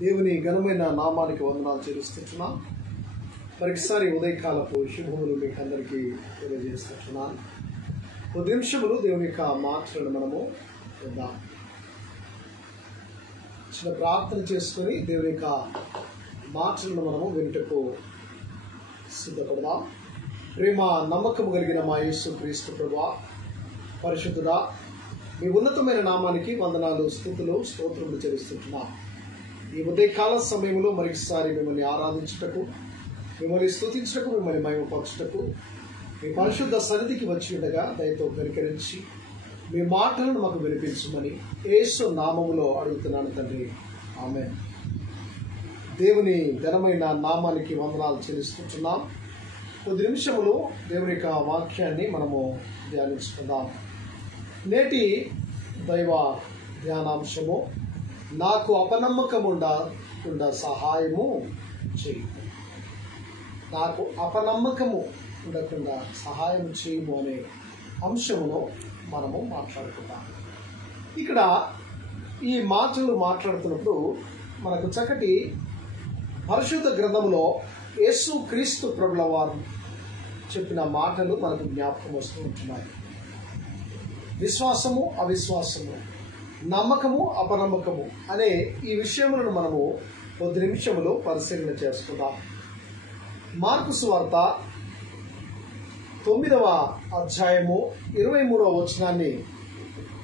దేవుని ఘనమైన నామానికి వందనాలు చెల్లిస్తున్నాం. మరొకసారి ఉదయకాలపు శుభములు మీకు అందరికీ తెలియజేస్తున్నాను. 10 నిమిషములు దేవుని యొక్క మాటలను మనము విందాం. చిన్న ప్రార్థన చేసుకొని దేవుని యొక్క మాటలను మనము వినుటకు సిద్ధపడదాం. ప్రేమ నమ్మకము కలిగిన మా యేసు క్రీస్తు ప్రభువా, పరిశుద్ధుడా, మీ ఉన్నతమైన నామానికి వందనాలు, స్తుతులు, స్తోత్రములు చెల్లిస్తున్నాం. ఈ ఉదయకాల సమయంలో మరొకసారి మిమ్మల్ని ఆరాధించుటకు, మిమ్మల్ని స్తుతించుటకు, మిమ్మల్ని మహిమపరచుటకు మీ పరిశుద్ధ సన్నిధికి వచ్చి ఉండగా దయతో కనికరించి మీ మాటలను మాకు వినిపించమని యేసు నామములో అడుగుతున్నాను తండ్రి, ఆమేన్. దేవుని ఘనమైన నామానికి వందనాలు చెల్లిస్తున్నాం. 10 నిమిషములు దేవుని యొక్క వాక్యాన్ని మనము ధ్యానించుకుందాం. నేటి దైవ ధ్యానాంశము, నాకు అపనమ్మకము ఉండకుండా సహాయము చేయి. నాకు అపనమ్మకము ఉండకుండా సహాయం చేయము అనే అంశమును మనము మాట్లాడుకుందాం. ఇక్కడ ఈ మాటలు మాట్లాడుతున్నప్పుడు మనకు చక్కటి పరిశుద్ధ గ్రంథంలో యేసు క్రీస్తు ప్రభుల వారు చెప్పిన మాటలు మనకు జ్ఞాపకం వస్తూ ఉంటున్నాయి. విశ్వాసము, అవిశ్వాసము, నమ్మకము, అపనమ్మకము అనే ఈ విషయములను మనము 10 నిమిషములు పరిశీలన చేసుకుందాం. మార్కు సువార్త 9వ అధ్యాయము 23వ వచనాన్ని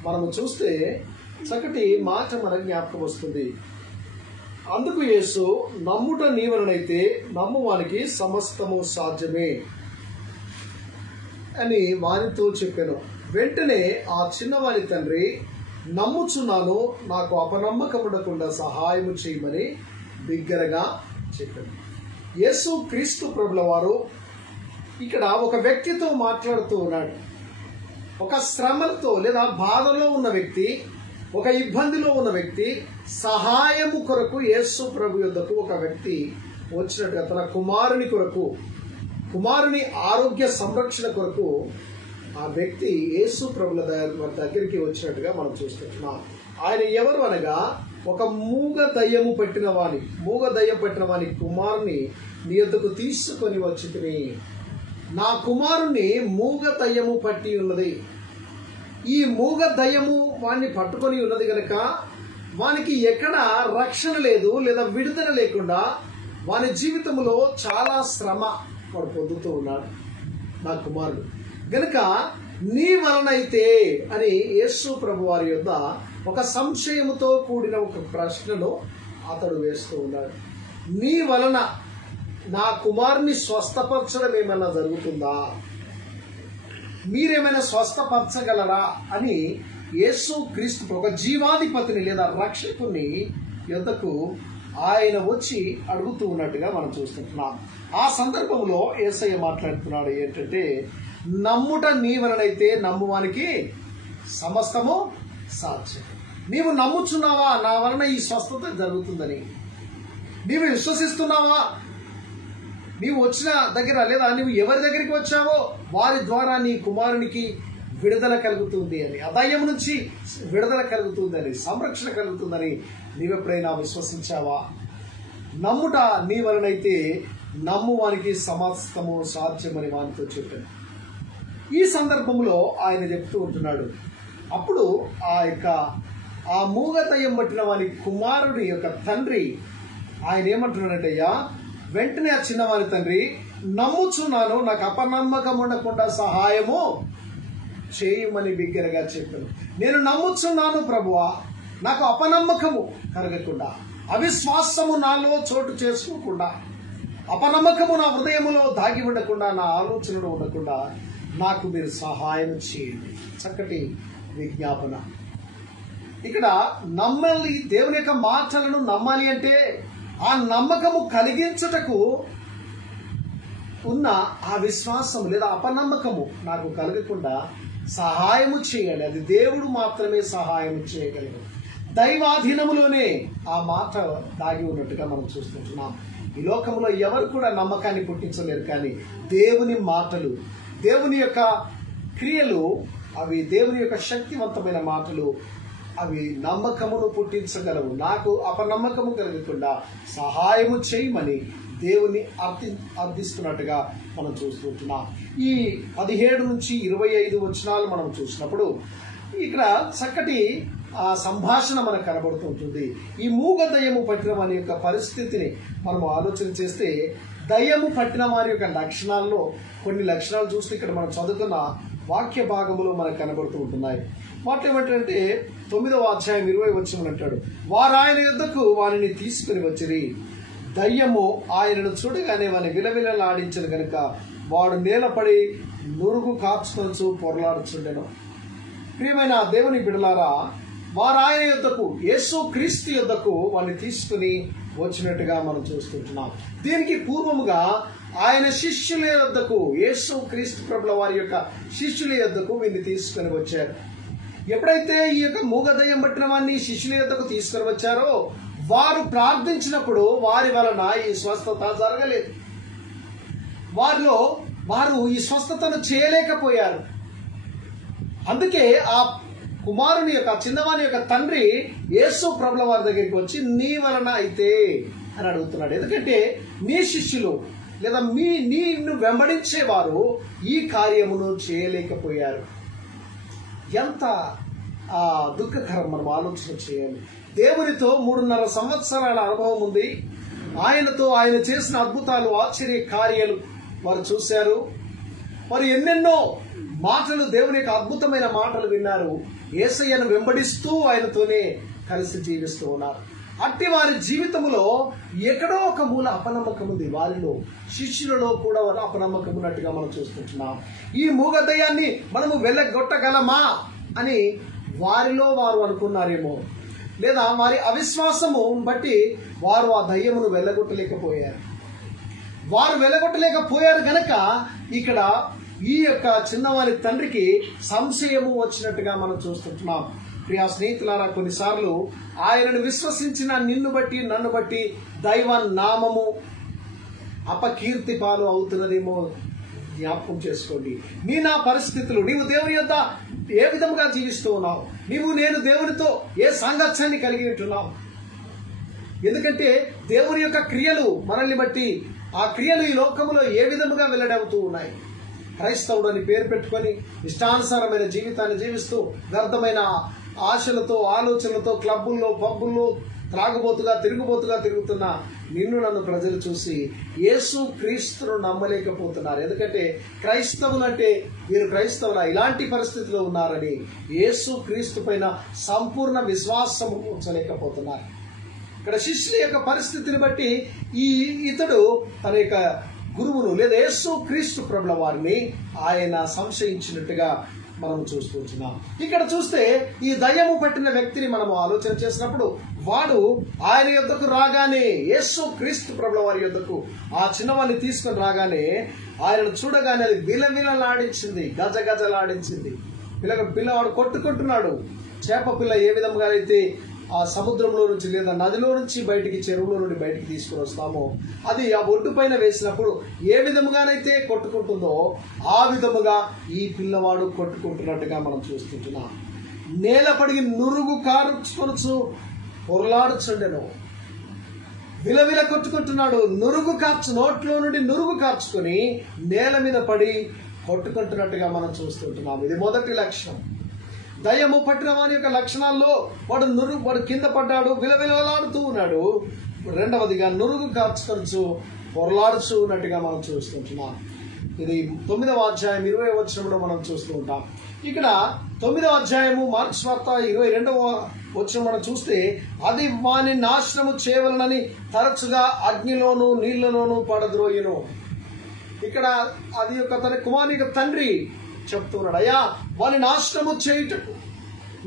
మనము చూస్తే చక్కటి మాట మన జ్ఞాపకం వస్తుంది. అందుకు యేసు, నమ్ముట నీవలనైతే నమ్మువానికి సమస్తము సాధ్యమే అని వారితో చెప్పాను. వెంటనే ఆ చిన్నవాని తండ్రి, నమ్ముచున్నాను, నాకు అపనమ్మకముండకుండా సహాయము చేయమని బిగ్గరగా చెప్పాను. యేసు క్రీస్తు ప్రభుల వారు ఇక్కడ ఒక వ్యక్తితో మాట్లాడుతూ ఉన్నాడు. ఒక శ్రమలతో లేదా బాధలో ఉన్న వ్యక్తి, ఒక ఇబ్బందిలో ఉన్న వ్యక్తి సహాయము కొరకు యేసు ప్రభు యొద్దకు ఒక వ్యక్తి వచ్చినట్టుగా, తన కుమారుని కొరకు, కుమారుని ఆరోగ్య సంరక్షణ కొరకు ఆ వ్యక్తి యేసు ప్రభుల దగ్గరికి వచ్చినట్టుగా మనం చూస్తున్నాం. ఆయన ఎవరు అనగా, ఒక మూగ దయ్యము పట్టిన వాని కుమారుని నీ యొద్దకు తీసుకొని వచ్చి, నా కుమారుని మూగ దయ్యము పట్టి ఉన్నది. ఈ మూగ దయ్యము వాణ్ణి పట్టుకొని ఉన్నది గనక వానికి ఎక్కడ రక్షణ లేదు లేదా విడుదల లేకుండా వాని జీవితంలో చాలా శ్రమ వాడు పొందుతూ ఉన్నాడు నా కుమారుడు. గనక నీ వలనైతే అని యేసు ప్రభు వారి యొద్ద ఒక సంశయముతో కూడిన ఒక ప్రశ్నను అతడు వేస్తూ ఉన్నాడు. నీ వలన నా కుమారుని స్వస్థపరచడం ఏమైనా జరుగుతుందా? మీరేమైనా స్వస్థపరచగలరా అని యేసు క్రీస్తు ఒక జీవాధిపతిని లేదా రక్షకుని యొద్దకు ఆయన వచ్చి అడుగుతూ ఉన్నట్టుగా మనం చూస్తున్నాం. ఆ సందర్భంలో యేసయ్య మాట్లాడుతున్నాడు ఏంటంటే, నమ్ముట నీ వలనైతే నమ్మువానికి సమస్తము సాధ్యం. నీవు నమ్ముచున్నావా నా వలన ఈ స్వస్థత జరుగుతుందని? నీవు విశ్వసిస్తున్నావా? నీవు వచ్చిన దగ్గర లేదా నీవు ఎవరి దగ్గరికి వచ్చావో వారి ద్వారా నీ కుమారునికి విడుదల కలుగుతుంది అని, అదయం నుంచి విడుదల కలుగుతుందని, సంరక్షణ కలుగుతుందని నీవెప్పుడైనా విశ్వసించావా? నమ్ముట నీ వలనైతే నమ్మువానికి సమస్తము సాధ్యమని వానితో చెప్పాను. ఈ సందర్భంలో ఆయన చెప్తూ ఉంటున్నాడు. అప్పుడు ఆ మూగదయ్యం పట్టిన వాని కుమారుడి యొక్క తండ్రి ఆయన ఏమంటున్నాడంటయ్యా, వెంటనే ఆ చిన్నవాని తండ్రి, నమ్ముచున్నాను, నాకు అపనమ్మకం ఉండకుండా సహాయము చేయమని బిగ్గరగా చెప్పాను. నేను నమ్ముచున్నాను ప్రభువా, నాకు అపనమ్మకము కలగకుండా, అవిశ్వాసము నాలో చోటు చేసుకోకుండా, అపనమ్మకము నా హృదయములో దాగి ఉండకుండా, నా ఆలోచనలో ఉండకుండా నాకు మీరు సహాయం చేయండి. చక్కటి విజ్ఞాపన. ఇక్కడ నమ్మాలి, దేవుని యొక్క మాటలను నమ్మాలి అంటే ఆ నమ్మకము కలిగించుటకు ఉన్న ఆ విశ్వాసం లేదా అపనమ్మకము నాకు కలగకుండా సహాయము చేయాలి. అది దేవుడు మాత్రమే సహాయం చేయగలడు. దైవాధీనములోనే ఆ మాట దాగి ఉన్నట్టుగా మనం చూస్తుంటున్నాం. ఈ లోకంలో ఎవరు కూడా నమ్మకాన్ని పుట్టించలేరు, కానీ దేవుని మాటలు, దేవుని యొక్క క్రియలు, అవి దేవుని యొక్క శక్తివంతమైన మాటలు అవి నమ్మకమును పుట్టించగలవు. నాకు అపనమ్మకము కలగకుండా సహాయము చేయమని దేవుని అర్థిస్తున్నట్టుగా మనం చూస్తుంటున్నాం. ఈ 17 నుంచి 25 వచనాలు మనం చూసినప్పుడు ఇక్కడ చక్కటి సంభాషణ మనకు కనబడుతుంటుంది. ఈ మూగ దయ్యము పట్టిన వారి యొక్క పరిస్థితిని మనం ఆలోచన చేస్తే, దయ్యము పట్టిన వారి యొక్క లక్షణాల్లో కొన్ని లక్షణాలు చూస్తే ఇక్కడ మనం చదువుతున్న వాక్య భాగములు మనకు కనబడుతూ ఉంటున్నాయి. వాటి ఏమంటే 9వ అధ్యాయం 20 వచనం అంటాడు, వారు ఆయన యొద్దకు వారిని తీసుకుని వచ్చిరి. దయ్యము ఆయనను చూడగానే వారిని విలవిలలాడించను కనుక వాడు నేలపడి నురుగు కార్చుకొనుచు పొరలాడుచుండెను. ప్రియమైన దేవుని బిడ్డలారా, వారు ఆయన యొద్దకు, యేసు క్రీస్తు యొద్దకు వారిని తీసుకుని వచ్చినట్టుగా మనం చూస్తుంటున్నాం. దీనికి పూర్వముగా ఆయన శిష్యుల యొద్దకు, యేసు క్రీస్తు ప్రభుల వారి యొక్క శిష్యుల యొద్దకు వీరిని తీసుకుని వచ్చారు. ఎప్పుడైతే ఈ యొక్క మూగ దయ్యం పట్టిన వారిని శిష్యుల యొద్దకు తీసుకుని వచ్చారో, వారు ప్రార్థించినప్పుడు వారి వలన ఈ స్వస్థత జరగలేదు. వారు ఈ స్వస్థతను చేయలేకపోయారు. అందుకే ఆ కుమారుని యొక్క, చిన్నవాని యొక్క తండ్రి యేసు ప్రభుల వారి దగ్గరికి వచ్చి, నీ వలన అయితే అని అడుగుతున్నాడు. ఎందుకంటే నీ శిష్యులు లేదా నిన్ను వెంబడించేవారు ఈ కార్యమును చేయలేకపోయారు. ఎంత దుఃఖకరం మనం ఆలోచన చేయాలి. దేవునితో 3.5 సంవత్సరాల అనుభవం ఉంది. ఆయనతో ఆయన చేసిన అద్భుతాలు, ఆశ్చర్య కార్యాలు వారు చూశారు. వారు ఎన్నెన్నో మాటలు, దేవుని యొక్క అద్భుతమైన మాటలు విన్నారు. యేసయ్యను వెంబడిస్తూ ఆయనతోనే కలిసి జీవిస్తూ ఉన్నారు. అట్టి వారి జీవితంలో ఎక్కడో ఒక మూల అపనమ్మకం ఉంది. వారిలో, శిష్యులలో కూడా అపనమ్మకం ఉన్నట్టుగా మనం చూస్తుంటున్నాం. ఈ మూగ దయ్యాన్ని మనము వెళ్ళగొట్టగలమా అని వారిలో వారు అనుకున్నారేమో, లేదా వారి అవిశ్వాసము బట్టి వారు ఆ దయ్యమును వెళ్ళగొట్టలేకపోయారు. వారు వెళ్ళగొట్టలేకపోయారు గనక ఇక్కడ ఈ యొక్క చిన్నవారి తండ్రికి సంశయము వచ్చినట్టుగా మనం చూస్తుంటున్నాం. ప్రియా స్నేహితులారా, కొన్నిసార్లు ఆయనను విశ్వసించిన నిన్ను బట్టి, నన్ను బట్టి దైవ నామము అపకీర్తి పాలు అవుతున్నదేమో జ్ఞాపకం చేసుకోండి. నా పరిస్థితులు, నీవు దేవుని యొద్ద ఏ విధంగా జీవిస్తూ ఉన్నావు, నేను దేవునితో ఏ సాంగత్యాన్ని కలిగి ఉంటున్నావు. ఎందుకంటే దేవుని యొక్క క్రియలు మనల్ని బట్టి, ఆ క్రియలు ఈ లోకంలో ఏ విధముగా వెల్లడవుతూ ఉన్నాయి. క్రైస్తవుడు అని పేరు పెట్టుకొని ఇష్టానుసారమైన జీవితాన్ని జీవిస్తూ వ్యర్థమైన ఆశలతో, ఆలోచనలతో క్లబ్బుల్లో, పబ్బుల్లో తిరుగుబోతుగా తిరుగుతున్న నిన్ను నన్ను ప్రజలు చూసి యేసు క్రీస్తును నమ్మలేకపోతున్నారు. ఎందుకంటే క్రైస్తవులు అంటే వీరు క్రైస్తవుల ఇలాంటి పరిస్థితిలో ఉన్నారని యేసు క్రీస్తు పైన సంపూర్ణ విశ్వాసము ఉంచలేకపోతున్నారు. ఇక్కడ శిష్యుల యొక్క పరిస్థితిని బట్టి ఇతడు తన యొక్క గురువును లేదా యేసు క్రీస్తు ప్రభుల వారిని ఆయన సంశయించినట్టుగా మనం చూస్తున్నాం. ఇక్కడ చూస్తే ఈ దయ్యము పట్టిన వ్యక్తిని మనం ఆలోచన చేసినప్పుడు వాడు ఆయన యొద్దకు రాగానే, యేసు క్రీస్తు ప్రభుల వారి యొద్దకు ఆ చిన్నవాడిని తీసుకొని రాగానే ఆయనను చూడగానే అది విలవిలలాడించింది, గజగజలాడించింది. పిల్లవాడు కొట్టుకుంటున్నాడు. చేప పిల్ల ఏ విధంగా అయితే ఆ సముద్రంలో నుంచి లేదా నదిలో నుంచి బయటికి, చెరువులో నుండి బయటికి తీసుకుని వస్తామో, అది ఆ ఒడ్డు పైన వేసినప్పుడు ఏ విధముగానైతే కొట్టుకుంటుందో ఆ విధముగా ఈ పిల్లవాడు కొట్టుకుంటున్నట్టుగా మనం చూస్తుంటున్నాం. నేలపడికి నురుగు కార్చుకొనుచు పొరలాడుచుండెను. విలవిల కొట్టుకుంటున్నాడు. నోట్లో నుండి నురుగు కార్చుకొని నేల మీద పడి కొట్టుకుంటున్నట్టుగా మనం చూస్తుంటున్నాం. ఇది మొదటి లక్షణం. దయ్యము పట్టిన వారి యొక్క లక్షణాల్లో వాడు కింద పడ్డాడు, విలవిలలాడుతూ ఉన్నాడు. రెండవదిగా నురుగు కార్చుకొనుచు పొరలాడుచూ ఉన్నట్టుగా మనం చూస్తుంటున్నాం. ఇది 9వ అధ్యాయం 20వ వచనంలో మనం చూస్తూ ఉంటాం. ఇక్కడ 9వ అధ్యాయము మార్కు సువార్త 22వ వచనం మనం చూస్తే, అది వాని నాశనము చేయవలనని తరచుగా అగ్నిలోను నీళ్లలోనూ పడద్రోయును. ఇక్కడ అది యొక్క తన కుమారుని యొక్క తండ్రి చెప్తున్నాడు, అయ్యా వాని నాశనము చేయుటకు,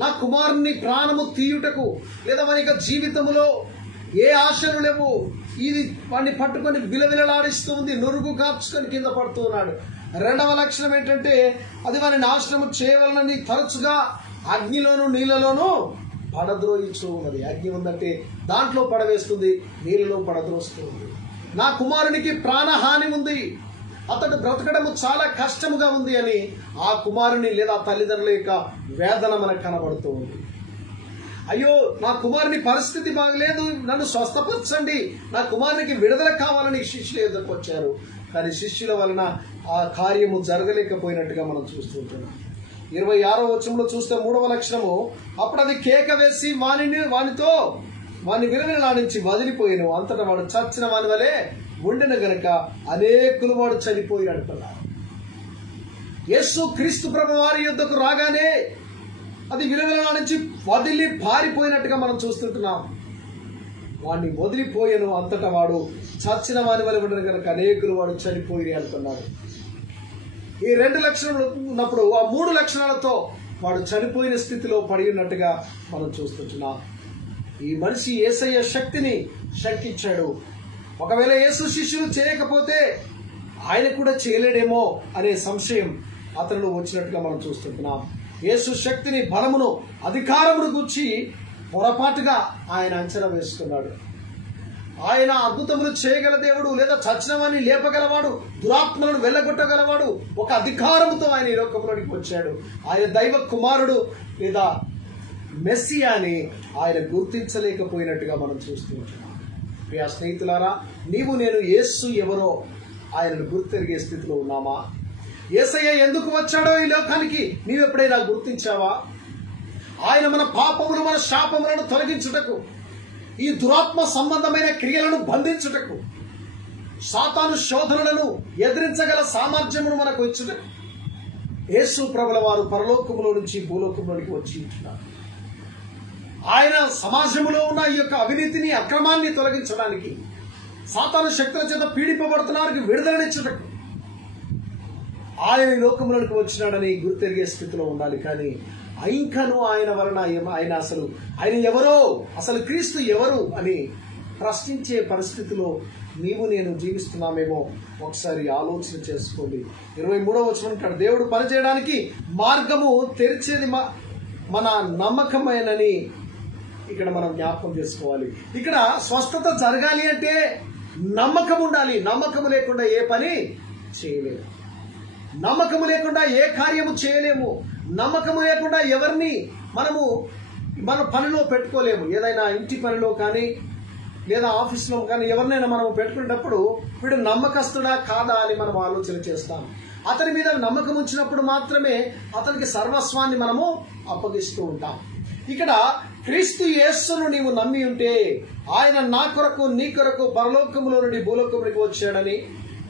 నా కుమారుని ప్రాణము తీయుటకు, లేదా వాని యొక్క జీవితంలో ఏ ఆశలు లేవు, ఇది వాడిని పట్టుకొని విలవిలలాడిస్తూ ఉంది, నురుగు కార్చుకొని కింద పడుతూ ఉన్నాడు. రెండవ లక్షణం ఏంటంటే అది వాని నాశనము చేయవలనని తరచుగా అగ్నిలోను నీళ్లలోనూ పడద్రోయిస్తూ ఉన్నది. అగ్ని ఉందంటే దాంట్లో పడవేస్తుంది, నీళ్ళలో పడద్రోస్తుంది. నా కుమారునికి ప్రాణహాని ఉంది, అతడు బ్రతకడము చాలా కష్టముగా ఉంది అని ఆ కుమారుని లేదా తల్లిదండ్రుల యొక్క వేదన మనకు కనబడుతూ ఉంది. అయ్యో నా కుమారుని పరిస్థితి బాగలేదు, నన్ను స్వస్థపరచండి, నా కుమారునికి విడుదల కావాలని శిష్యులు ఎదుర్కొచ్చారు వచ్చారు. కానీ శిష్యుల వలన ఆ కార్యము జరగలేకపోయినట్టుగా మనం చూస్తుంటున్నాం. 26వ వచనంలో చూస్తే 3వ లక్షణము, అప్పుడు అది కేక వేసి వాని విలువలాడించి వదిలిపోయాను, అంతటా వాడు చచ్చిన వాని వలె ఉండిన గనుక అనేకులు వాడు చనిపోయి అంటున్నారు. యేసు క్రీస్తు ప్రభు వారి యుద్ధకు రాగానే అది విలువలాడించి వదిలి పారిపోయినట్టుగా మనం చూస్తుంటున్నాం. వాడిని వదిలిపోయాను, అంతటా వాడు చచ్చిన వాని వలె ఉండిన గనుక అనేకులు వాడు చనిపోయి అంటున్నాడు. ఈ 2 లక్షణాలు ఉన్నప్పుడు ఆ 3 లక్షణాలతో వాడు చనిపోయిన స్థితిలో పడి ఉన్నట్టుగా మనం చూస్తుంటున్నాం. ఈ మనిషి యేసయ్య శక్తిని శంకించాడు. ఒకవేళ యేసు శిష్యులు చేయకపోతే ఆయన కూడా చేయలేడేమో అనే సంశయం అతనిలో వచ్చినట్టుగా మనం చూస్తుంటున్నాం. యేసు శక్తిని, బలమును, అధికారమును గురించి పొరపాటుగా ఆయన అంచనా వేసుకున్నాడు. ఆయన అద్భుతములు చేయగల దేవుడు, లేదా చచ్చిన వారిని లేపగలవాడు, దురాత్మలను వెళ్ళగొట్టగలవాడు, ఒక అధికారముతో ఆయన ఈ లోకంలోనికి వచ్చాడు. ఆయన దైవ కుమారుడు లేదా మెస్సియాని ఆయన గుర్తించలేకపోయినట్టుగా మనం చూస్తూ ఉంటున్నాం. ప్రియ స్నేహితులారా, నీవు నేను యేసు ఎవరో ఆయనను గుర్తెరిగే స్థితిలో ఉన్నామా? యేసయ్య ఎందుకు వచ్చాడో ఈ లోకానికి నీవు ఎప్పుడైనా గుర్తించావా? ఆయన మన పాపములు, మన శాపములను తొలగించుటకు, ఈ దురాత్మ సంబంధమైన క్రియలను బంధించుటకు, సాతాను శోధనలను ఎదిరించగల సామర్థ్యమును మనకు ఇచ్చుటకు యేసు ప్రభుల వారు పరలోకములో నుంచి భూలోకంలోనికి వచ్చి ఉంటున్నారు. ఆయన సమాజంలో ఉన్న ఈ యొక్క అవినీతిని, అక్రమాన్ని తొలగించడానికి, సాతాను శక్తుల చేత పీడింపబడుతున్నారు విడుదలనిచ్చుటకు ఆయన ఈ లోకంలోనికి వచ్చినాడని గుర్తెరిగే స్థితిలో ఉండాలి. కానీ ఇంకను ఆయన వలన ఆయన ఎవరో, అసలు క్రీస్తు ఎవరు అని ప్రశ్నించే పరిస్థితిలో నీవు నేను జీవిస్తున్నామేమో ఒకసారి ఆలోచన చేసుకోండి. 23వ వచనం అంటాడు, దేవుడు పనిచేయడానికి మార్గము తెరిచేది మన నమ్మకమేనని ఇక్కడ మనం జ్ఞాపకం చేసుకోవాలి. ఇక్కడ స్వస్థత జరగాలి అంటే నమ్మకం ఉండాలి. నమ్మకము లేకుండా ఏ పని చేయలేము. నమ్మకము లేకుండా ఏ కార్యము చేయలేము. నమ్మకము లేకుండా ఎవరిని మన పనిలో పెట్టుకోలేము. ఏదైనా ఇంటి పనిలో కానీ లేదా ఆఫీస్లో కానీ ఎవరినైనా మనం పెట్టుకునేటప్పుడు వీడు నమ్మకస్తుడా కాదా అని మనం ఆలోచన చేస్తాం. అతని మీద నమ్మకం ఉంచినప్పుడు మాత్రమే అతనికి సర్వస్వాన్ని మనము అప్పగిస్తూ ఉంటాం. ఇక్కడ క్రీస్తు యేసును నీవు నమ్మి ఉంటే, ఆయన నా కొరకు నీ కొరకు పరలోకములో నుండి భూలోకమునికి వచ్చాడని,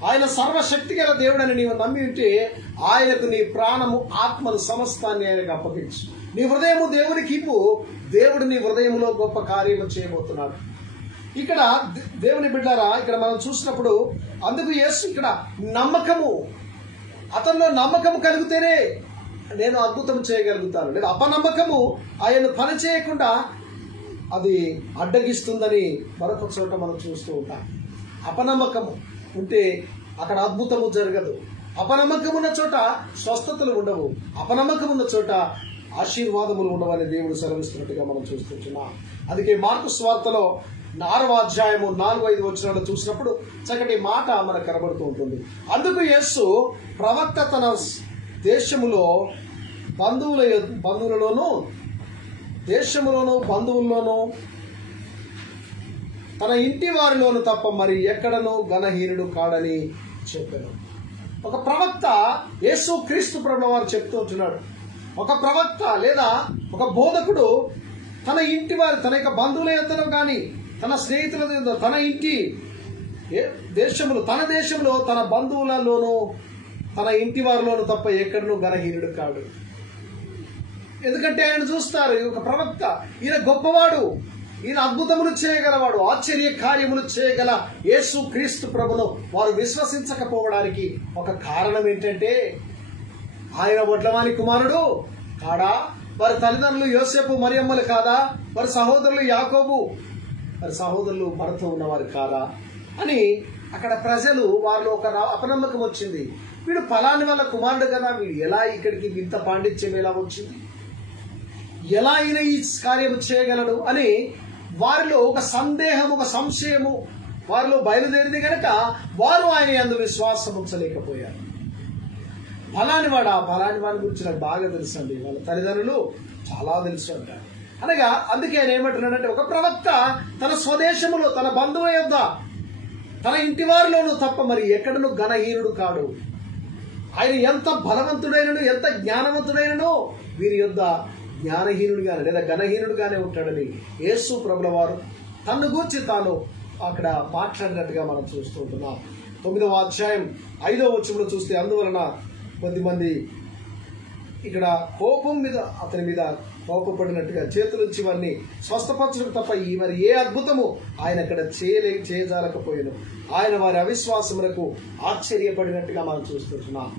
ఆయన సర్వశక్తి గల దేవుడని నీవు నమ్మి ఉంటే ఆయనకు నీ ప్రాణము, ఆత్మను, సమస్తాన్ని ఆయనకు అప్పగించు. నీ హృదయము దేవునికి ఇవ్వు. దేవుడు నీ హృదయంలో గొప్ప కార్యము చేయబోతున్నాడు. ఇక్కడ దేవుని బిడ్డారా, ఇక్కడ మనం చూసినప్పుడు అందుకు యేసు ఇక్కడ నమ్మకము, అతనిలో నమ్మకము కలిగితేనే నేను అద్భుతం చేయగలుగుతాను. లేదా అపనమ్మకము ఆయన పని చేయకుండా అది అడ్డగిస్తుందని మరొక చోట మనం చూస్తూ ఉంటాం. అపనమ్మకము ఉంటే అక్కడ అద్భుతము జరగదు. అపనమ్మకం ఉన్న చోట స్వస్థతలు ఉండవు. అపనమ్మకం ఉన్న చోట ఆశీర్వాదములు ఉండవని దేవుడు సెలవిస్తున్నట్టుగా మనం చూస్తున్నాం. అందుకే మార్కు సువార్తలో 6వ అధ్యాయము 4-5 వచనాలు చూసినప్పుడు చక్కటి మాట మనకు కనబడుతూ ఉంటుంది. అందుకు యేసు ప్రవక్త తన దేశములోను బంధువుల్లోనూ తన ఇంటి వారిలోను తప్ప మరి ఎక్కడనూ ఘనహీనుడు కాడని చెప్పాను. ఒక ప్రవక్త యేసు క్రీస్తు ప్రభువు వారు చెప్తూ ఉంటున్నాడు. ఒక ప్రవక్త లేదా ఒక బోధకుడు తన ఇంటి వారి, తన యొక్క బంధువుల యొద్దను కానీ, తన స్నేహితుల యొద్ద, తన ఇంటి దేశములు, తన దేశంలో తన బంధువులలోనూ తన ఇంటి వారిలోనూ తప్ప ఎక్కడనూ ఘనహీనుడు కాడు. ఎందుకంటే ఆయన చూస్తారు, ఒక ప్రవక్త, ఈయన గొప్పవాడు, ఈయన అద్భుతములు చేయగలవాడు, ఆశ్చర్య కార్యములు చేయగల యేసు క్రీస్తు ప్రభును వారు విశ్వసించకపోవడానికి ఒక కారణం ఏంటంటే ఆయన వడ్లవాని కుమారుడు కాడా? వారి తల్లిదండ్రులు యోసేపు మరియమ్మలు కాదా? వారి సహోదరులు యాకోబు, వారి సహోదరులు భరతో ఉన్నవారు కాదా అని అక్కడ ప్రజలు వారిలో ఒక అపనమ్మకం వచ్చింది. వీడు ఫలాని వాళ్ళ కుమారుడు కదా, వీడు ఎలా ఇక్కడికి ఇంత పాండిత్యం ఎలా వచ్చింది, ఎలా అయినా ఈ కార్యం చేయగలడు అని వారిలో ఒక సందేహం, ఒక సంశయము వారిలో బయలుదేరింది కనుక వారు ఆయన యందు విశ్వాసం ఉంచలేకపోయారు. ఫలాని వాడి గురించి నాకు బాగా తెలుసు అండి, వాళ్ళ తల్లిదండ్రులు చాలా తెలుసు అంటారు. అనగా అందుకే ఆయన ఏమంటున్నాడంటే, ఒక ప్రవక్త తన స్వదేశములో తన బంధువు యొద్ద తన ఇంటి వారిలోనూ తప్ప మరి ఎక్కడను ఘనహీనుడు కాడు. ఆయన ఎంత బలవంతుడైనను ఎంత జ్ఞానవంతుడైనను వీరి యొద్ద జ్ఞానహీనుడిగానే లేదా ఘనహీనుడిగానే ఉంటాడని యేసు ప్రభుల వారు తన్ను గూర్చి తాను అక్కడ మాట్లాడినట్టుగా మనం చూస్తూ ఉంటున్నాం. 9వ అధ్యాయం 5వ వచనంలో చూస్తే, అందువలన కొద్దిమంది ఇక్కడ కోపం మీద అతని మీద కోపపడినట్టుగా చేతులుంచి వారిని స్వస్థపరచడం తప్ప మరి ఏ అద్భుతము ఆయన అక్కడ చేయజాలకపోయాను. ఆయన వారి అవిశ్వాసములకు ఆశ్చర్యపడినట్టుగా మనం చూస్తున్నాం.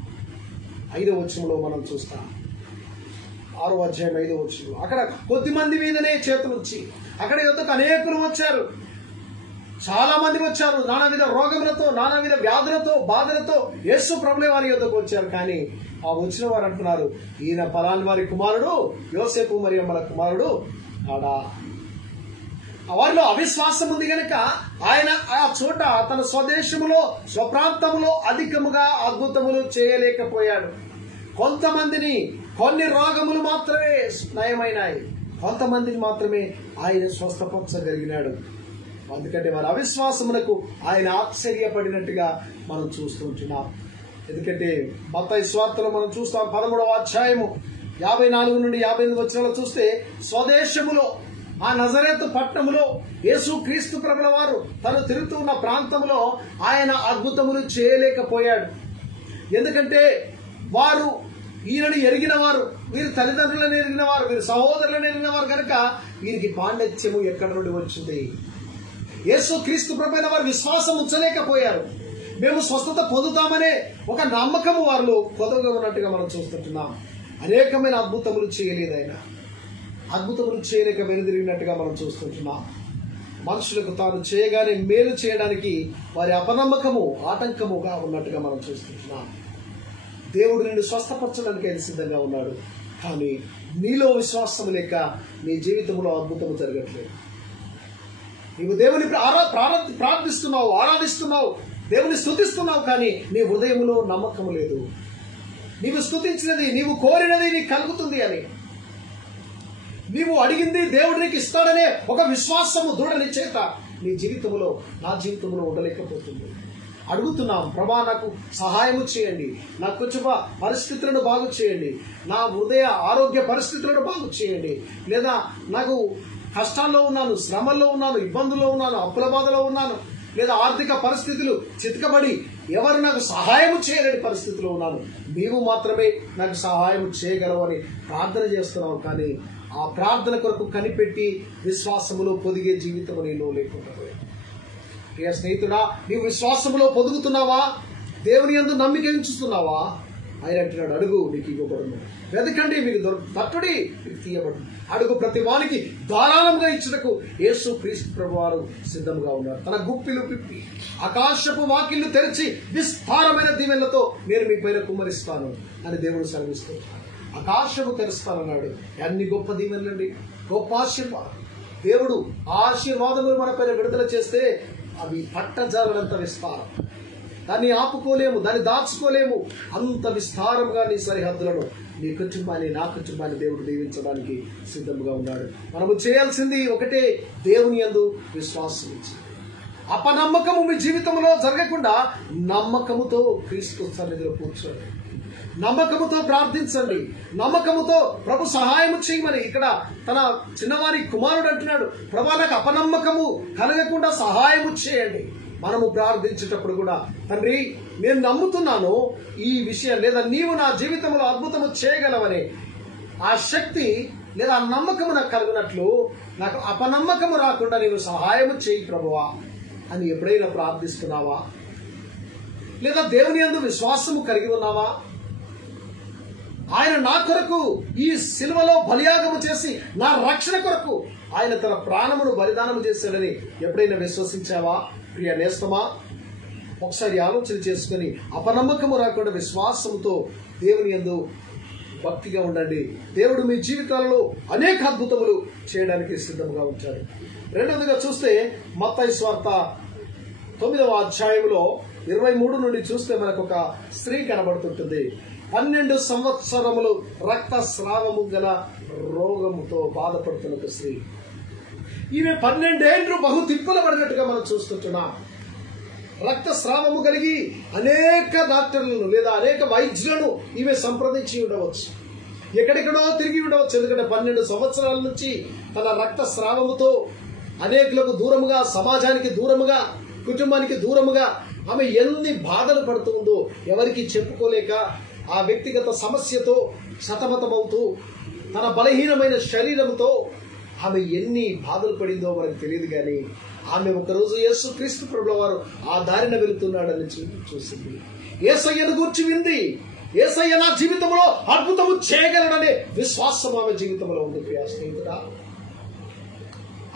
5వ వచనంలో మనం చూస్తాం. 6వ అధ్యాయం 5వ వచనం, అక్కడ కొద్దిమంది మీదనే చేతులుంచి, అక్కడ యొద్దకు అనేకులు వచ్చారు, చాలా మంది వచ్చారు, నానావిధ రోగములతో నానావిధ వ్యాధులతో బాధలతో యేసు ప్రభులే వారి యొద్దకు వచ్చారు. కానీ ఆ వచ్చిన వారు అంటున్నారు, ఈయన పలాని వారి కుమారుడు, యోసేపు మరియమ్మల కుమారుడు కాడా. వారిలో అవిశ్వాసం ఉంది గనక ఆయన ఆ చోట తన స్వదేశములో స్వప్రాంతములో అధికముగా అద్భుతములు చేయలేకపోయాడు. కొంతమందిని, కొన్ని రోగములు మాత్రమే నయమైనాయి, కొంతమందిని మాత్రమే ఆయన స్వస్థపరచగలిగినాడు. అందుకంటే వారి అవిశ్వాసమునకు ఆయన ఆశ్చర్యపడినట్టుగా మనం చూస్తుంటున్నాం. ఎందుకంటే మత్తయి సువార్తలో మనం చూస్తాం 13వ అధ్యాయము 54 నుండి 58 వచనాలు చూస్తే, స్వదేశములో ఆ నజరేతు పట్టణములో యేసు క్రీస్తు ప్రభుల వారు తను తిరుగుతూ ఉన్న ప్రాంతంలో ఆయన అద్భుతములు చేయలేకపోయాడు. ఎందుకంటే వారు ఈయనని ఎరిగిన వారు, వీరి తల్లిదండ్రులను ఎరిగిన వారు, వీరి సహోదరులను ఎరిగిన వారు కనుక వీరికి పాండిత్యము ఎక్కడి నుండి వచ్చింది. యేసు క్రీస్తు ప్రభువైన వారు విశ్వాసం ఉంచలేకపోయారు. మేము స్వస్థత పొందుతామనే ఒక నమ్మకము వారిలో కొదవగా ఉన్నట్టుగా మనం చూస్తుంటున్నాం. అనేకమైన అద్భుతములు చేయలేదు ఆయన, అద్భుతములు చేయలేక వెనుదిరిగినట్టుగా మనం చూస్తుంటున్నాం. మనుషులకు తాను చేయగానే మేలు చేయడానికి వారి అపనమ్మకము ఆటంకముగా ఉన్నట్టుగా మనం చూస్తుంటున్నాం. దేవుడు నిన్ను స్వస్థపరచడానికి ఆయన సిద్ధంగా ఉన్నాడు. కానీ నీలో విశ్వాసము లేక నీ జీవితంలో అద్భుతము జరగట్లేదు. నీవు దేవుని ప్రార్థిస్తున్నావు, ఆరాధిస్తున్నావు, దేవుని స్తుతిస్తున్నావు, కానీ నీ హృదయంలో నమ్మకము లేదు. నీవు స్తుతించినది, నీవు కోరినది నీకు కలుగుతుంది అని, నీవు అడిగింది దేవుడు నీకు ఇస్తాడనే ఒక విశ్వాసము దృఢ నిశ్చయిత నీ జీవితంలో, నా జీవితంలో ఉండలేకపోతుంది. అడుగుతున్నాం, ప్రభా నాకు సహాయము చేయండి, నా కుటుంబ పరిస్థితులను బాగు చేయండి, నా హృదయ ఆరోగ్య పరిస్థితులను బాగు చేయండి, లేదా నాకు కష్టాల్లో ఉన్నాను, శ్రమల్లో ఉన్నాను, ఇబ్బందుల్లో ఉన్నాను, అప్పుల బాధలో ఉన్నాను, లేదా ఆర్థిక పరిస్థితులు చితకబడి ఎవరు నాకు సహాయం చేయలేని పరిస్థితిలో ఉన్నాను, నీవు మాత్రమే నాకు సహాయం చేయగలవు అని ప్రార్థన చేస్తున్నావు. కానీ ఆ ప్రార్థన కొరకు కనిపెట్టి విశ్వాసములో పొదిగే జీవితం నీలో లేకుండా ప్రియ స్నేహితుడా, నీవు విశ్వాసములో పొదుగుతున్నావా? దేవుని యందు నమ్మిక ఉంచుతున్నావా? ఆయన అంటున్నాడు, అడుగు నీకు ఇవ్వబడును, వెతకండి మీకు తట్టుడి మీకు తీయబడును. అడుగు ప్రతి వానికి ధారాళంగా ఇచ్చుటకు యేసు క్రీస్తు ప్రభువారు సిద్ధంగా ఉన్నారు. తన గుప్పిలు పిప్పి ఆకాశపు వాకిళ్లు తెరిచి విస్తారమైన దీవెనలతో నేను మీ పైన కుమ్మరిస్తాను అని దేవుడు సెలవిస్తున్నాడు. ఆకాశము తెరుస్తానన్నాడు. అన్ని గొప్ప దీవెనలండి, గొప్ప ఆశీర్వాదం. దేవుడు ఆశీర్వాదములు మన పైన విడుదల చేస్తే అవి పట్టజాలనంత విస్తారం, దాన్ని ఆపుకోలేము, దాన్ని దాచుకోలేము. అంత విస్తారంగా నీ సరిహద్దులను, నీ కుటుంబాన్ని, నా కుటుంబాన్ని దేవుడు దీవించడానికి సిద్ధంగా ఉన్నాడు. మనము చేయాల్సింది ఒకటే, దేవుని యందు విశ్వాసం ఇచ్చి అపనమ్మకము మీ జీవితంలో జరగకుండా నమ్మకముతో క్రీస్తు సన్నిధిలో కూర్చోండి, నమ్మకముతో ప్రార్థించండి, నమ్మకముతో ప్రభు సహాయం చేయమని ఇక్కడ తన చిన్నవారి కుమారుడు అంటున్నాడు, ప్రభా నాకు అపనమ్మకము కలగకుండా సహాయము చేయండి. మనము ప్రార్థించేటప్పుడు కూడా, తండ్రి నేను నమ్ముతున్నాను ఈ విషయం, లేదా నీవు నా జీవితంలో అద్భుతము చేయగలవని ఆ శక్తి లేదా ఆ నమ్మకము నాకు కలుగునట్లు నాకు అపనమ్మకము రాకుండా నీవు సహాయము చేయి ప్రభువా అని ఎప్పుడైనా ప్రార్థిస్తున్నావా? లేదా దేవుని యందు విశ్వాసము కలిగి ఉన్నావా? ఆయన నా కొరకు ఈ సిలువలో బలియాగము చేసి నా రక్షణ కొరకు ఆయన తన ప్రాణమును బలిదానము చేశాడని ఎప్పుడైనా విశ్వసించావా? ప్రియ నేస్తమా, ఒకసారి ఆలోచన చేసుకుని అపనమ్మకము రాకుండా విశ్వాసముతో దేవుని యందు భక్తిగా ఉండండి. దేవుడు మీ జీవితాలలో అనేక అద్భుతములు చేయడానికి సిద్ధంగా ఉంటాడు. రెండవదిగా చూస్తే మత్తయి సువార్త 9వ అధ్యాయంలో 23 నుండి చూస్తే మనకు ఒక స్త్రీ కనబడుతుంటుంది. 12 సంవత్సరములు రక్తస్రావము గల రోగముతో బాధపడుతున్న ఒక స్త్రీ. ఈమె 12 ఏళ్ళు బహు తిప్పలు పడినట్టుగా మనం చూస్తుంటున్నాం. రక్తస్రావము కలిగి అనేక డాక్టర్లను లేదా అనేక వైద్యులను ఈమె సంప్రదించి ఉండవచ్చు, ఎక్కడెక్కడో తిరిగి ఉండవచ్చు. ఎందుకంటే 12 సంవత్సరాల నుంచి తన రక్తస్రావముతో అనేకులకు దూరముగా, సమాజానికి దూరముగా, కుటుంబానికి దూరముగా ఆమె ఎన్ని బాధలు పడుతుందో ఎవరికి చెప్పుకోలేక ఆ వ్యక్తిగత సమస్యతో సతమతమవుతూ తన బలహీనమైన శరీరంతో ఆమె ఎన్ని బాధలు పడిందో మనకు తెలియదు. కానీ ఆమె ఒకరోజు యేసుక్రీస్తు ప్రభుల వారు ఆ దారిన వెళుతున్నాడని చూసింది. యేసయ్యను గూర్చి వింది. యేసయ్య నా జీవితంలో అద్భుతము చేయగలడనే విశ్వాసం ఆమె జీవితంలో ఉంది. ప్రియ స్నేహితుడా,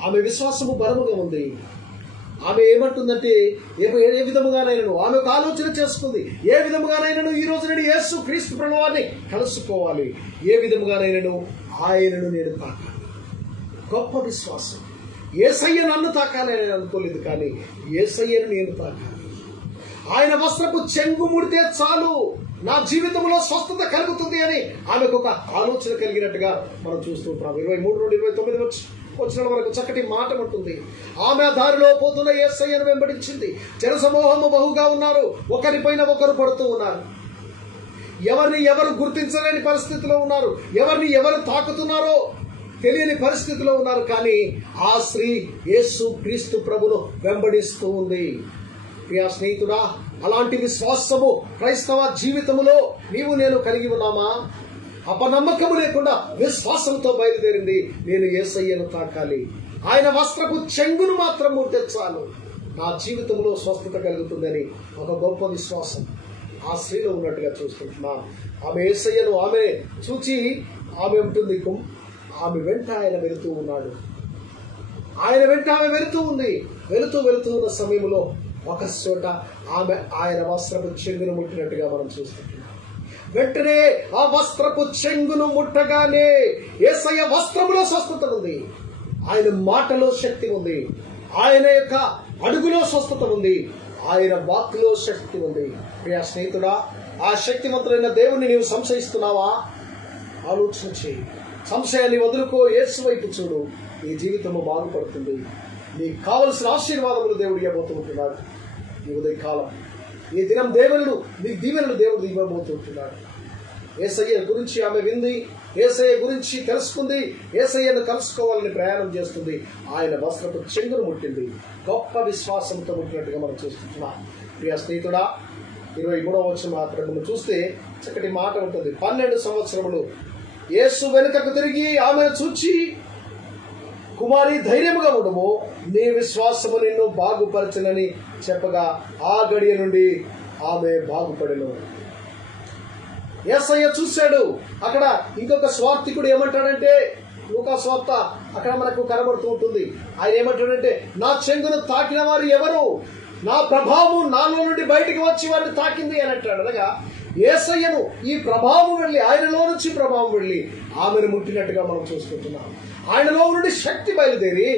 ఆమె విశ్వాసము బలముగా ఉంది. ఆమె ఏమంటుందంటే ఏ విధముగానైనా ఆమె ఒక ఆలోచన చేసుకుంది. ఏ విధముగానైనా ఈ రోజు నేను యేసు క్రీస్తు ప్రభువారిని కలుసుకోవాలి, ఏ విధముగానైనా ఆయనను నేను తాకాలి. గొప్ప విశ్వాసం. యేసయ్య నన్ను తాకాలని నేను అనుకోలేదు, కానీ యేసయ్యను నేను తాకాలి. ఆయన వస్త్రపు చెంగు ముడితే చాలు నా జీవితంలో స్వస్థత కలుగుతుంది అని ఆమెకు ఒక ఆలోచన కలిగినట్టుగా మనం చూస్తుంటాం. 23 నుండి 29 వచ్చిన వరకు చక్కటి మాట ఉంటుంది. ఆమె దారిలో పోతున్న యేసయ్యను వెంబడించింది. జనసమూహము బహుగా ఉన్నారు, ఒకరిపైన ఒకరు పడుతూ ఉన్నారు. ఎవరిని ఎవరు గుర్తించలేని పరిస్థితిలో ఉన్నారు, ఎవరిని ఎవరు తాకుతున్నారో తెలియని పరిస్థితిలో ఉన్నారు. కానీ ఆ స్త్రీ యేసు క్రీస్తు ప్రభును వెంబడిస్తూ ఉంది. ప్రియా స్నేహితుడా, అలాంటి విశ్వాసము క్రైస్తవ జీవితములో నీవు నేను కలిగి ఉన్నామా? అపనమ్మకము లేకుండా విశ్వాసంతో బయలుదేరింది. నేను యేసయ్యను తాకాలి, ఆయన వస్త్రపు చెంగును మాత్రం ఉంటే చాలు నా జీవితంలో స్వస్థత కలుగుతుందని ఒక గొప్ప విశ్వాసం ఆ స్త్రీలో ఉన్నట్టుగా చూస్తుంటున్నాను. ఆమె యేసయ్యను ఆమె చూచి ఆమె ఉంటుంది, ఆమె వెంట ఆయన వెళుతూ ఉన్నాడు. ఆయన వెంట ఆమె వెళుతూ ఉంది. వెళుతూ ఉన్న సమయంలో ఒక చోట ఆమె ఆయన వస్త్రపు చెంగును ముట్టినట్టుగా మనం చూస్తున్నాం. వెంటనే ఆ వస్త్రపు చెంగును ముట్టగానే యేసయ్య వస్త్రములో స్వస్థత ఉంది, ఆయన మాటలో శక్తి ఉంది, ఆయన యొక్క అడుగులో స్వస్థత ఉంది, ఆయన వాక్కులో శక్తి ఉంది. ప్రియ స్నేహితుడా, ఆ శక్తివంతుడైన దేవుణ్ణి నీవు సంశయిస్తున్నావా? ఆలోచన చేయి. సంశయాన్ని వదులుకో, యేసు వైపు చూడు. నీ జీవితము బాగుపడుతుంది. నీకు కావలసిన ఆశీర్వాదములు దేవుడు ఇవ్వబోతుంటున్నాడు. ఈ ఉదయకాలం ఈ దినం దేవుడు నీకు దీవెనలు దేవుడు ఇవ్వబోతుంటున్నాడు. యేసయ్య గురించి ఆమె వింది, యేసయ్య గురించి తెలుసుకుంది, యేసయ్యను కలుసుకోవాలని ప్రయాణం చేస్తుంది. ఆయన వస్త్రపు చెంగును ముట్టింది. గొప్ప విశ్వాసంతో ముట్టినట్టుగా మనం చూస్తున్నాం. ప్రియ స్నేహితుడా, 23వ వచనం మాత్రం చూస్తే చక్కటి మాట ఉంటుంది. 12 సంవత్సరములు యేసు వెనుకకు తిరిగి ఆమెను చూచి, కుమారి ధైర్యముగా ఉండము, నీ విశ్వాసము నిన్ను బాగుపరచనని చెప్పగా ఆ గడియ నుండి ఆమె బాగుపడెను. యేసయ్య చూశాడు. అక్కడ ఇంకొక స్వార్థికుడు ఏమంటాడంటే, లూకా స్వార్త అక్కడ మనకు కనబడుతూ ఉంటుంది. ఆయన ఏమంటాడంటే, నా చెంగును తాకిన వారు ఎవరు? నా ప్రభావం నాలో నుండి బయటికి వచ్చి వారిని తాకింది అని అంటాడు. అనగా యేసయ్యను ఈ ప్రభావం వెళ్ళి, ఆయనలో నుంచి ప్రభావం వెళ్ళి ఆమెను ముట్టినట్టుగా మనం చూసుకుంటున్నాం. ఆయనలో నుండి శక్తి బయలుదేరి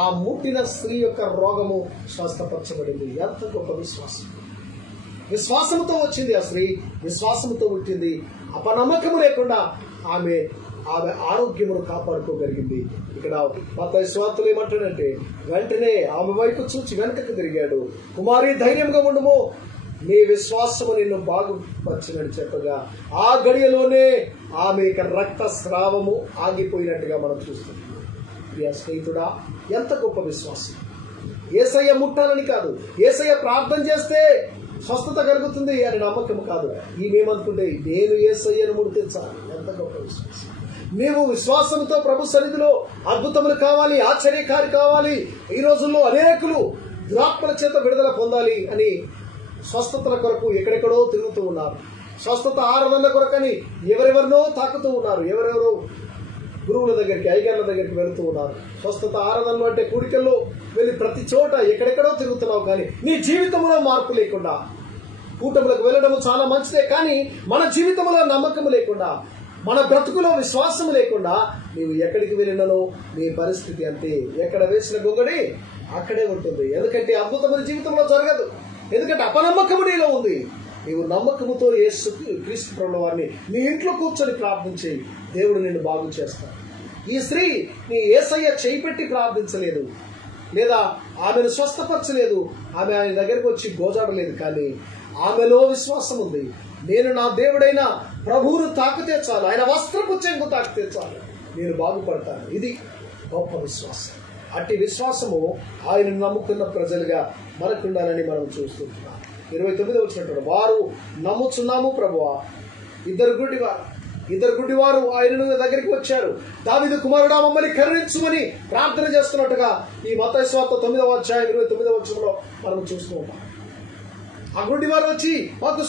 ఆ ముట్టిన స్త్రీ యొక్క రోగము స్వస్థపరచబడింది. ఎంత గొప్ప విశ్వాసం! విశ్వాసముతో వచ్చింది ఆ స్త్రీ, విశ్వాసముతో పుట్టింది. అపనమ్మకము లేకుండా ఆమె ఆరోగ్యమును కాపాడుకోగలిగింది. ఇక్కడ మత్తయి సువార్తలో ఏమంటాడంటే, వెంటనే ఆమె వైపు చూచి వెనకకు తిరిగాడు. కుమారి ధైర్యంగా ఉండము, నీ విశ్వాసము నిన్ను బాగుపరచునని చెప్పగా ఆ గడియలోనే ఆమె రక్తస్రావము ఆగిపోయినట్టుగా మనం చూస్తున్నాం. ప్రియ స్నేహితుడా, ఎంత గొప్ప విశ్వాసం! యేసయ్య ముట్టాలని కాదు, యేసయ్య ప్రార్థన చేస్తే స్వస్థత కలుగుతుంది అని నమ్మకం కాదు. ఈమెమనుకుంటే నేను యేసయ్యను ముడితే చాలు. ఎంత గొప్ప విశ్వాసం! నీవు విశ్వాసంతో ప్రభు సన్నిధిలో అద్భుతములు కావాలి, ఆశ్చర్యకారి కావాలి, ఈ రోజుల్లో అనేకులు దురాత్మల చేత విడుదల పొందాలి అని స్వస్థతల కొరకు ఎక్కడెక్కడో తిరుగుతూ ఉన్నారు. స్వస్థత ఆరాధన కొరకని ఎవరెవరినో తాకుతూ ఉన్నారు. ఎవరెవరో గురువుల దగ్గరికి, అయ్యగారుల దగ్గరికి వెళుతూ ఉన్నారు. స్వస్థత ఆరాధనలు అంటే కూడికల్లో వెళ్ళి ప్రతి చోట ఎక్కడెక్కడో తిరుగుతున్నావు. కానీ నీ జీవితంలో మార్పు లేకుండా, కూటములకు వెళ్ళడం చాలా మంచిదే, కానీ మన జీవితంలో నమ్మకం లేకుండా, మన బ్రతుకులో విశ్వాసం లేకుండా నీవు ఎక్కడికి వెళ్ళినను నీ పరిస్థితి అంతే. ఎక్కడ వేసిన గొంగడి అక్కడే ఉంటుంది. ఎందుకంటే అద్భుతమైన జీవితంలో జరగదు. ఎందుకంటే అపనమ్మకము నీలో ఉంది. నీవు నమ్మకముతో యేసు క్రీస్తు ప్రభుల వారిని నీ ఇంట్లో కూర్చొని ప్రార్థన చేయి, దేవుడు నిన్ను బాగు చేస్తాడు. ఈ స్త్రీ నీ యేసయ్య చేయి పెట్టి ప్రార్థించలేదు, లేదా ఆమెను స్వస్థపరచలేదు, ఆమె ఆయన దగ్గరికి వచ్చి గోజాడలేదు, కానీ ఆమెలో విశ్వాసం ఉంది. నేను నా దేవుడైన ప్రభువును తాకితే చాలు, ఆయన వస్త్రపు చెంగు తాకితే చాలు, నేను బాగుపడతాను. ఇది గొప్ప విశ్వాసం. అట్టి విశ్వాసము ఆయన నమ్ముకున్న ప్రజలుగా మనకుండాలని మనం చూస్తున్నాం. 29 వచ్చినట్టు వారు నమ్ముచున్నాము ప్రభువా. ఇద్దరు గుడ్డివారు ఆయన దగ్గరికి వచ్చారు. దావీదు కుమారుడా మమ్మల్ని కరుణించుమని ప్రార్థన చేస్తున్నట్టుగా ఈ మత్తయి సువార్త 9వ అధ్యాయం 29వ వచనంలో మనం చూస్తూ ఉంటాం. ఆ గుడ్డివారు వచ్చి మాకు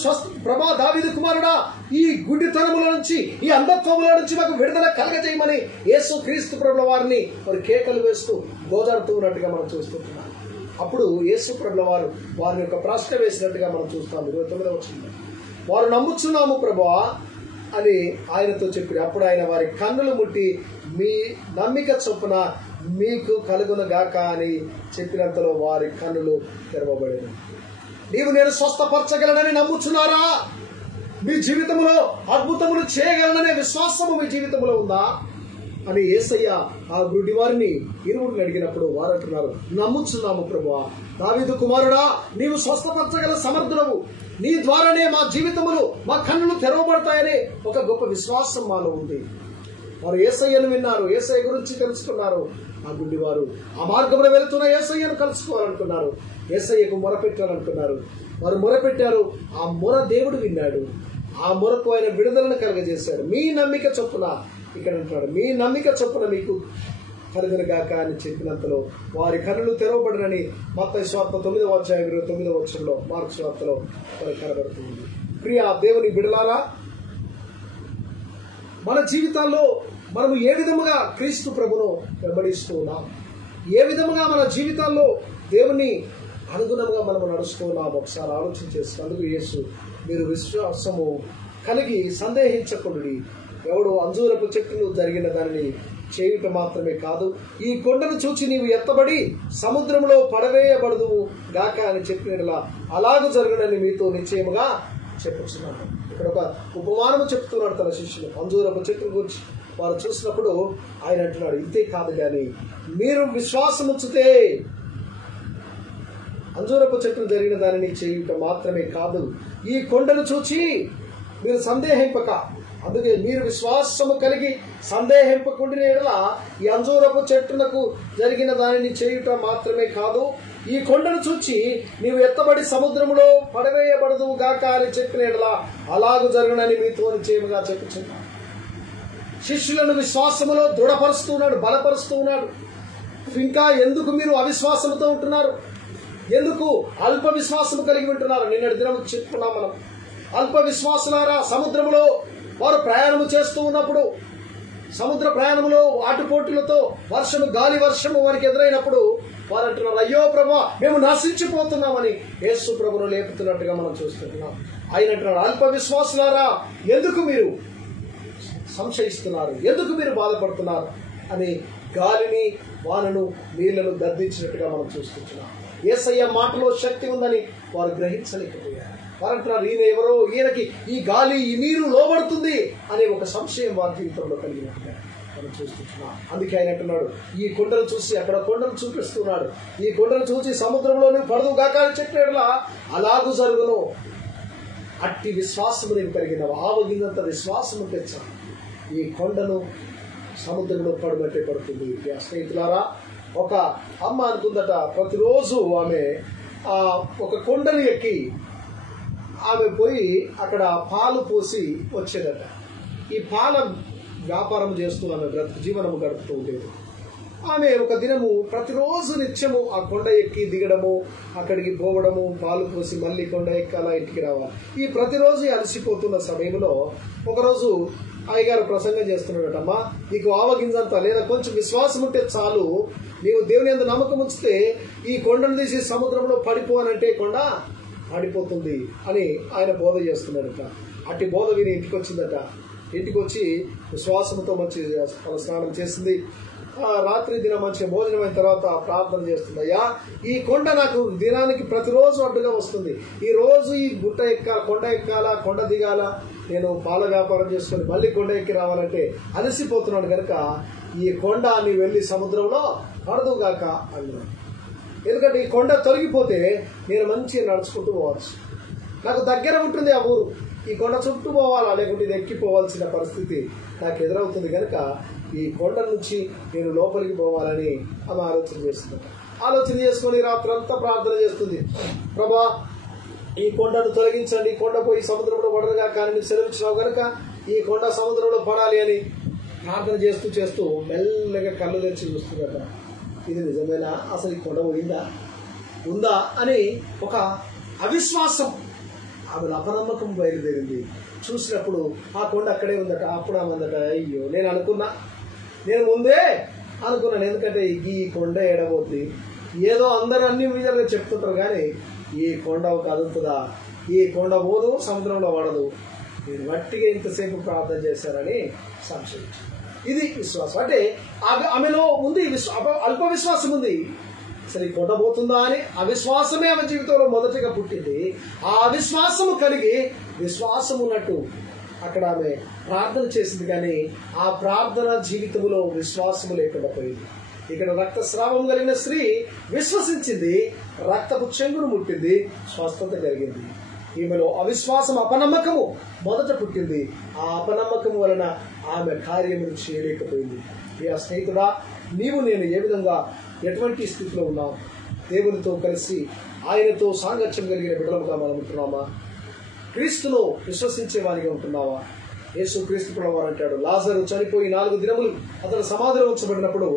ప్రభా దావీదు కుమారుడా, ఈ గుడ్డితనముల నుంచి, ఈ అంధత్వముల నుంచి మాకు విడుదల కలగజేయమని యేసు క్రీస్తు ప్రభుల వారిని వారు కేకలు వేస్తూ గోజాడుతూ ఉన్నట్టుగా మనం చూస్తున్నాం. అప్పుడు యేసు ప్రభుల వారు వారిని యొక్క ప్రశ్న వేసినట్టుగా మనం చూస్తాం. 29వ వచనంలో వారు నమ్ముచున్నాము ప్రభువా అని ఆయనతో చెప్పి, అప్పుడు ఆయన వారి కన్నులు ముట్టి మీ నమ్మిక చొప్పున మీకు కలుగునుగాక అని చెప్పినంతలో వారి కన్నులు తెరవబడిన. నీవు నేను స్వస్థపరచగలనని నమ్ముచున్నారా? మీ జీవితంలో అద్భుతములు చేయగలననే విశ్వాసము మీ జీవితంలో ఉందా అని యేసయ్య ఆ గుడ్డి వారిని ఇరువురిని అడిగినప్పుడు వారు అంటున్నారు, నమ్ముచున్నాము ప్రభువా. దావీదు కుమారుడా, నీవు స్వస్థపరచగల సమర్థుడవు, నీ ద్వారానే మా జీవితములు, మా కన్నులు తెరవబడతాయనే ఒక గొప్ప విశ్వాసం మాలో ఉంది. వారు యేసయ్యను విన్నారు, యేసయ్య గురించి తెలుసుకున్నారు. ఆ గుడ్డి వారు ఆ మార్గంలో వెళుతున్న యేసయ్యను కలుసుకోవాలనుకున్నారు, యేసయ్యకు మొరపెట్టాలనుకున్నారు. వారు మొరపెట్టారు, ఆ మొర దేవుడు విన్నాడు. ఆ మొరకు ఆయన విడుదలను కలుగజేశాడు. మీ నమ్మిక చొప్పున, ఇక్కడ అంటున్నాడు, మీ నమ్మిక చొప్పున మీకు కలుగునుగాక అని చెప్పినంతలో వారి కన్నులు తెరవబడినని మత్తయి సువార్త 9వ అధ్యాయం 29వ వచనంలో, మార్కు సువార్తలో వారికి కనబడుతుంది. ప్రియ దేవుని బిడ్డలారా, మన జీవితాల్లో మనము ఏ విధముగా క్రీస్తు ప్రభును వెంబడిస్తూ ఉన్నాం, ఏ విధముగా మన జీవితాల్లో దేవుని అనుగుణంగా మనము నడుస్తూ ఉన్నాం ఒకసారి ఆలోచన చేసినందుకు యేసు, మీరు విశ్వాసము కలిగి సందేహించకుండి, ఎవడు అంజూరపు చెట్టును జరిగిన దానిని చేయుట మాత్రమే కాదు, ఈ కొండను చూచి నీవు ఎత్తబడి సముద్రంలో పడవేయబడదు గాక అని చెప్పినలా అలాగూ జరగనని మీతో నిశ్చయముగా చెప్పుచున్నాను. ఇక్కడ ఒక ఉపమానము చెప్తున్నాడు తన శిష్యులు. అంజూరపు చెట్టు గురించి వారు చూసినప్పుడు ఆయన అంటున్నాడు, ఇంతే కాదు కానీ మీరు విశ్వాసముచ్చితే అంజూరపు చెట్టు జరిగిన దానిని చేయుట మాత్రమే కాదు, ఈ కొండను చూచి మీరు సందేహింపక, అందుకే మీరు విశ్వాసము కలిగి సందేహింపకుండా ఈ అంజూరపు చెట్టునకు జరిగిన దానిని చేయుట మాత్రమే కాదు, ఈ కొండను చూచి నీవు ఎత్తబడి సముద్రంలో పడవేయబడదు గాక అని చెప్పిన అలాగూ జరగనని మీతో నిశ్చయముగా చెప్పుచున్నాను. శిష్యులను విశ్వాసములో దృఢపరుస్తూ ఉన్నాడు, బలపరుస్తూ ఉన్నాడు. ఇంకా ఎందుకు మీరు అవిశ్వాసంతో ఉంటున్నారు? ఎందుకు అల్ప విశ్వాసము కలిగి ఉంటున్నారు? నిన్నటి దినం చెప్పుకున్నాం మనం. అల్ప విశ్వాసులారా, సముద్రంలో వారు ప్రయాణము చేస్తూ ఉన్నప్పుడు, సముద్ర ప్రయాణంలో ఆటుపోటులతో వర్షము, గాలి వర్షము వారికి ఎదురైనప్పుడు వారు అంటున్నారు, అయ్యో ప్రభా మేము నశించిపోతున్నామని యేసు ప్రభును లేపుతున్నట్టుగా మనం చూస్తున్నాం. ఆయన అంటున్నాడు, అల్ప విశ్వాసులారా, ఎందుకు మీరు సంశయిస్తున్నారు, ఎందుకు మీరు బాధపడుతున్నారు అని గాలిని, వానను, నీళ్లను గద్దించినట్టుగా మనం చూస్తున్నాం. యేసయ్య మాటలో శక్తి ఉందని వారు గ్రహించలేకపోయారు. వారు అంటున్నారు, ఈయన ఎవరో, ఈయనకి ఈ గాలి, ఈ నీరు లోబడుతుంది అనే ఒక సంశయం వారి జీవితంలో కలిగినట్టుగా మనం చూస్తున్నాం. అందుకే ఆయన అంటున్నాడు, ఈ కొండను చూసి, అక్కడ కొండను చూపిస్తున్నాడు, ఈ కొండను చూసి సముద్రంలో పడదు గాక అని చెప్పినట్లా అలాగూ జరుగును. అట్టి విశ్వాసము నేను కలిగిన ఆవగినంత విశ్వాసము తెచ్చాను, ఈ కొండను సముద్రంలో పడబట్టే పడుతుంది. స్నేహితులారా, ఒక అమ్మ అనుకుందట, ప్రతిరోజు ఆమె ఒక కొండను ఎక్కి ఆమె పోయి అక్కడ పాలు పోసి వచ్చేదట. ఈ పాల వ్యాపారం చేస్తూ ఆమె జీవనము గడుపుతూ ఉండేది. ఆమె ఒక దినము ప్రతిరోజు నిత్యము ఆ కొండ ఎక్కి దిగడము, అక్కడికి పోవడము, పాలు పోసి మళ్ళీ కొండ ఎక్కాలా, ఇంటికి రావాలి. ఈ ప్రతిరోజు అలసిపోతున్న సమయంలో ఒకరోజు అయ్యగారు ప్రసంగం చేస్తున్నాడటమ్మా, నీకు ఆవగింజంతా లేదా కొంచెం విశ్వాసం ఉంటే చాలు, నీవు దేవుని యందు నమ్మకం ఉంచితే ఈ కొండను తీసి సముద్రంలో పడిపోనంటే కొండ పడిపోతుంది అని ఆయన బోధ చేస్తున్నాడట. అట్టి బోధ విని ఇంటికి వచ్చిందట. ఇంటికి వచ్చి విశ్వాసంతో మంచి స్నానం చేసింది. రాత్రి దినం మంచిగా భోజనం అయిన తర్వాత ప్రార్థన చేస్తుంది, అయ్యా ఈ కొండ నాకు దినానికి ప్రతిరోజు అడ్డుగా వస్తుంది, ఈ రోజు ఈ గుట్ట ఎక్కాల, కొండ ఎక్కాలా, కొండ దిగాల, నేను పాల వ్యాపారం చేసుకొని మళ్ళీ కొండ ఎక్కి రావాలంటే అలసిపోతున్నాను కనుక ఈ కొండ నీవు వెళ్ళి సముద్రంలో పడదుగాక అన్నాడు. ఎందుకంటే ఈ కొండ తొలగిపోతే నేను మంచిగా నడుచుకుంటూ పోవచ్చు, నాకు దగ్గర ఉంటుంది ఆ ఊరు, ఈ కొండ చుట్టూ పోవాలా లేకుంటే ఇది ఎక్కిపోవాల్సిన పరిస్థితి నాకు ఎదురవుతుంది కనుక ఈ కొండ నుంచి నేను లోపలికి పోవాలని ఆమె ఆలోచన చేస్తుంది. ఆలోచన చేసుకుని రాత్రంతా ప్రార్థన చేస్తుంది, ప్రభా ఈ కొండను తొలగించండి, ఈ కొండ పోయి సముద్రంలో పడదుగా, కానీ మీరు సెలవిచ్చినావు కనుక ఈ కొండ సముద్రంలో పడాలి అని ప్రార్థన చేస్తూ చేస్తూ మెల్లగా కళ్ళు తెరిచి చూస్తుందట. ఇది నిజమేనా, అసలు ఈ కొండ పోయిందా ఉందా అని ఒక అవిశ్వాసం, ఆమె అపనమ్మకం బయలుదేరింది. చూసినప్పుడు ఆ కొండ అక్కడే ఉందట. అప్పుడు ఆమె ఉందట, అయ్యో నేను ముందే అనుకున్నాను, ఎందుకంటే ఈ కొండ ఎడబోద్ది, ఏదో అందరూ అన్ని విధాలుగా చెప్తుంటారు కానీ ఈ కొండ కదులుతుందా, ఈ కొండ పోదు సముద్రంలో పడదు, మీరు వట్టిగా ఇంతసేపు ప్రార్థన చేశారని సంశయం. ఇది విశ్వాసం అంటే ఆమెలో ఉంది, అల్ప విశ్వాసం ఉంది. అసలు ఈ కొండ పోతుందా అని అవిశ్వాసమే ఆమె జీవితంలో మొదటిగా పుట్టింది. ఆ అవిశ్వాసము కలిగి విశ్వాసం ఉన్నట్టు అక్కడ ఆమె ప్రార్థన చేసింది, కానీ ఆ ప్రార్థన జీవితంలో విశ్వాసము లేకుండా పోయింది. ఇక్కడ రక్తస్రావం కలిగిన స్త్రీ విశ్వసించింది, రక్తపు చెంగును ముట్టింది, స్వస్థత కలిగింది. ఈమెలో అవిశ్వాసం, అపనమ్మకము మొదట పుట్టింది. ఆ అపనమ్మకము వలన ఆమె కార్యములు చేయలేకపోయింది. ప్రియ స్నేహితుడా, నీవు నేను ఏ విధంగా ఎటువంటి స్థితిలో ఉన్నాం? దేవునితో కలిసి ఆయనతో సాంగత్యం కలిగిన బిడ్డలుగా మనం ఉంటున్నామా? క్రీస్తులో విశ్వసించే వారిగా ఉంటున్నావా? యేసు క్రీస్తు ప్రభువారు అంటాడు, లాజరు చనిపోయి 4 దినములు అతను సమాధిలో ఉంచబడినప్పుడు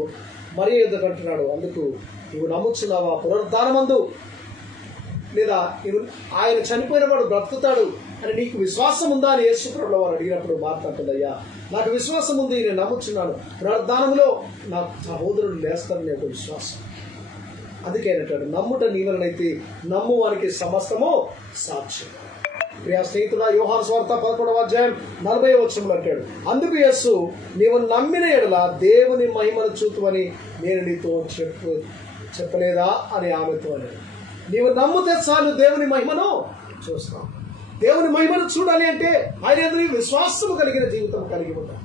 మరి ఎదుట అంటున్నాడు, అందుకు నువ్వు నమ్ముచున్నావా పునరుద్ధానమందు, లేదా ఆయన చనిపోయిన వాడు బ్రతుకుతాడు అని నీకు విశ్వాసం ఉందా అని యేసు ప్రభువారు అడిగినప్పుడు మాట్లాడుతుందయ్యా, నాకు విశ్వాసం ఉంది, నేను నమ్ముచున్నాను, పునరుద్ధానములో నా సహోదరుడు లేస్తారని ఒక విశ్వాసం. అందుకే అంటాడు, నమ్ముట నీ వలనైతే నమ్ము వారికి సమస్తము సాక్ష్యం. ప్రియా స్నేహితుడా, యోహాను సువార్త 11వ అధ్యాయం 40వ వచనంలో అంటాడు, అందుకు యేసు, నీవు నమ్మిన ఎడల దేవుని మహిమను చూతువని నేను నీతో చెప్పలేదా అని ఆమెతో అన్నాడు. నీవు నమ్మితే చాలు దేవుని మహిమను చూస్తాం. దేవుని మహిమను చూడాలి అంటే ఆయన ఎదురు విశ్వాసము కలిగిన జీవితం కలిగి ఉంటాం.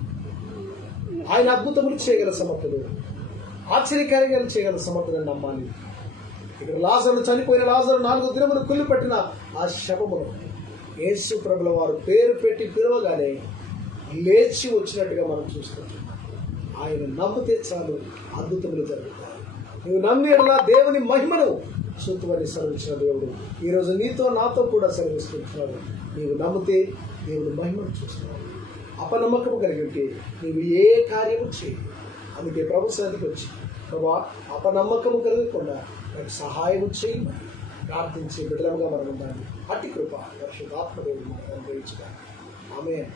ఆయన అద్భుతములు చేయగల సమర్థుడు, ఆశ్చర్యకార్యాలు చేయగల సమర్థుడని నమ్మాలి. ఇక్కడ లాజరు చనిపోయిన లాజరు 4 దినములు కుళ్ళు పెట్టిన ఆ శవమును యేసు ప్రభుల వారు పేరు పెట్టి పిలవగానే లేచి వచ్చినట్టుగా మనం చూస్తున్నాం. ఆయన నమ్మితే చాలు అద్భుతములు జరుగుతాయి. నువ్వు నమ్మేలా దేవుని మహిమను చూతువని సెలవిచ్చిన దేవుడు ఈరోజు నీతో నాతో కూడా సెలవిస్తున్నాడు. నీవు నమ్మితే దేవుని మహిమను చూస్తున్నావు. అపనమ్మకము కలిగి ఉంటే నీవు ఏ కార్యము చేయి. అందుకే ప్రభు సన్నిధికి వచ్చి, ప్రభా అపనమ్మకము కలగకుండా నాకు సహాయం చేయమని ప్రార్థించే బిడ్డలుగా మనం ఉండాలి. అట్టి కృప పరిశుద్ధాత్మ దేవుడు మనకు అనుగ్రహించుగాక. ఆమేన్.